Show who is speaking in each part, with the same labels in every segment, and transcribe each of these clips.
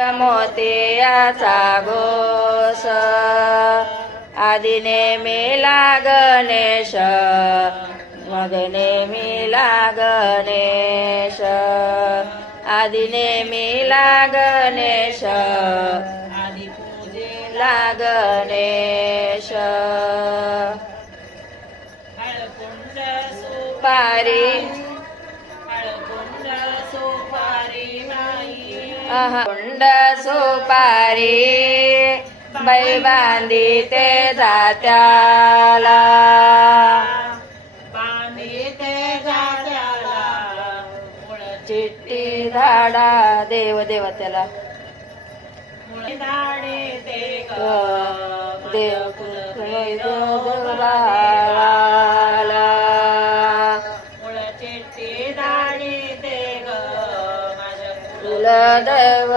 Speaker 1: मोतियाचा घोष. आदिने मिला गणेश मग नेमिला गणेश. आदिने मिला गणेश आदि पूजेला गणेश.
Speaker 2: सुपारी
Speaker 1: कुंड सुपारी बाई बांधी ते जात्याला
Speaker 2: पाणी ते जात्याला
Speaker 1: चिट्टी झाडा देव देव त्याला देव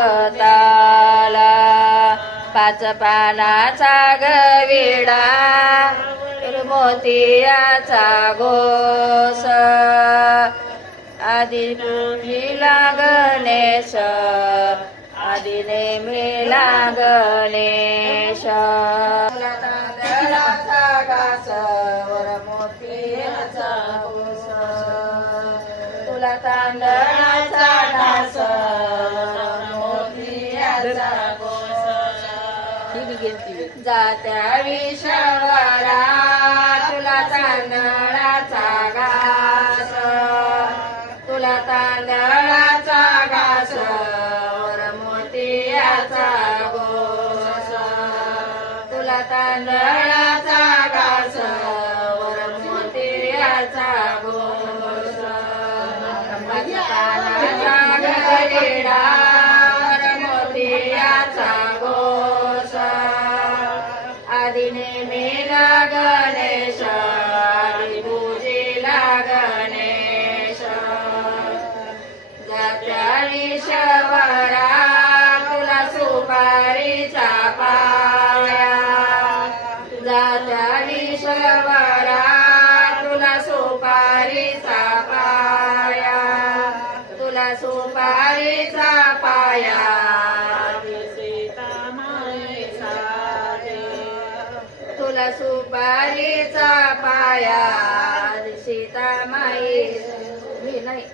Speaker 1: देवताला पाच पानाचा गविडा मोतियाचा गोस. आधी पूजीला गणेश आधी नेमिला गणेश मोतियाचा तुला तांदळ जात्या विषवरा तुला तांदळाचा घास. तुला तांदळाचा जात्याळी शवरा तुला सुपारीचा पाया तुला सुपारीचा पाया तुला सुपारीचा पाया
Speaker 2: सीता
Speaker 1: माई मी नाही.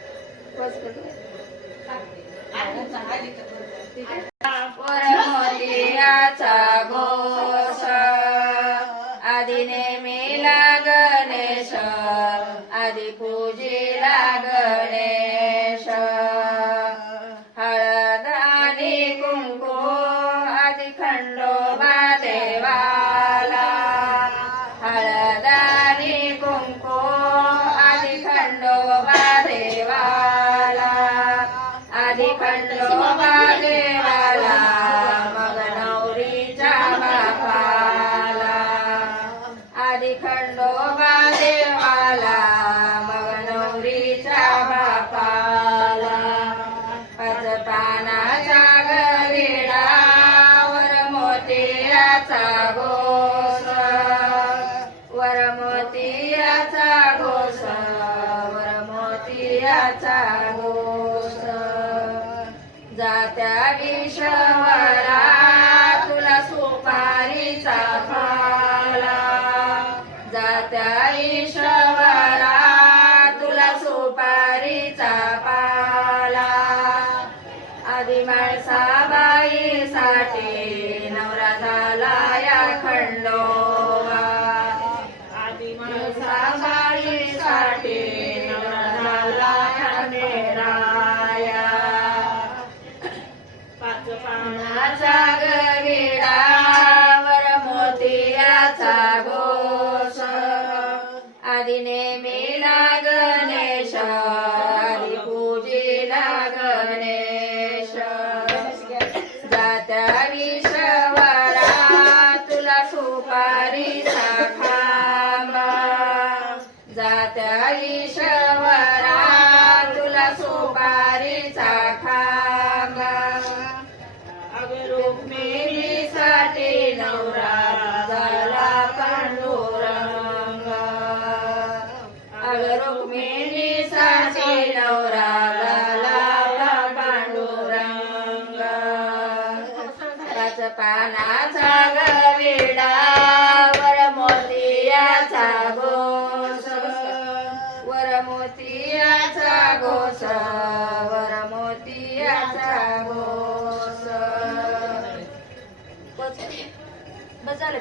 Speaker 1: बस आदिने मिला गणेश आदि पूजेला गणेश हळद आणि कुंकू आदि खंडोबा देवाला. हळद आणि कुंकू आदि खंडोबा देवाला. आदि खंडोबा देवाला मग नवरीच्या बापाला पाच पानाचा मोतियाचा वर मोतियाचा वर मोतियाचा जात्या विषवर बाईसाठी नवरा झाला या खंडोबा.
Speaker 2: आधी
Speaker 1: माणसाबाईसाठी नवरा झाला
Speaker 2: पाच
Speaker 1: पानाचा गविडावर मोतियाचा घोष पानाचा गविडा वर मोतियाचा घोष. वर मोतियाचा घोष वर मोतियाचा घोष. बस झालं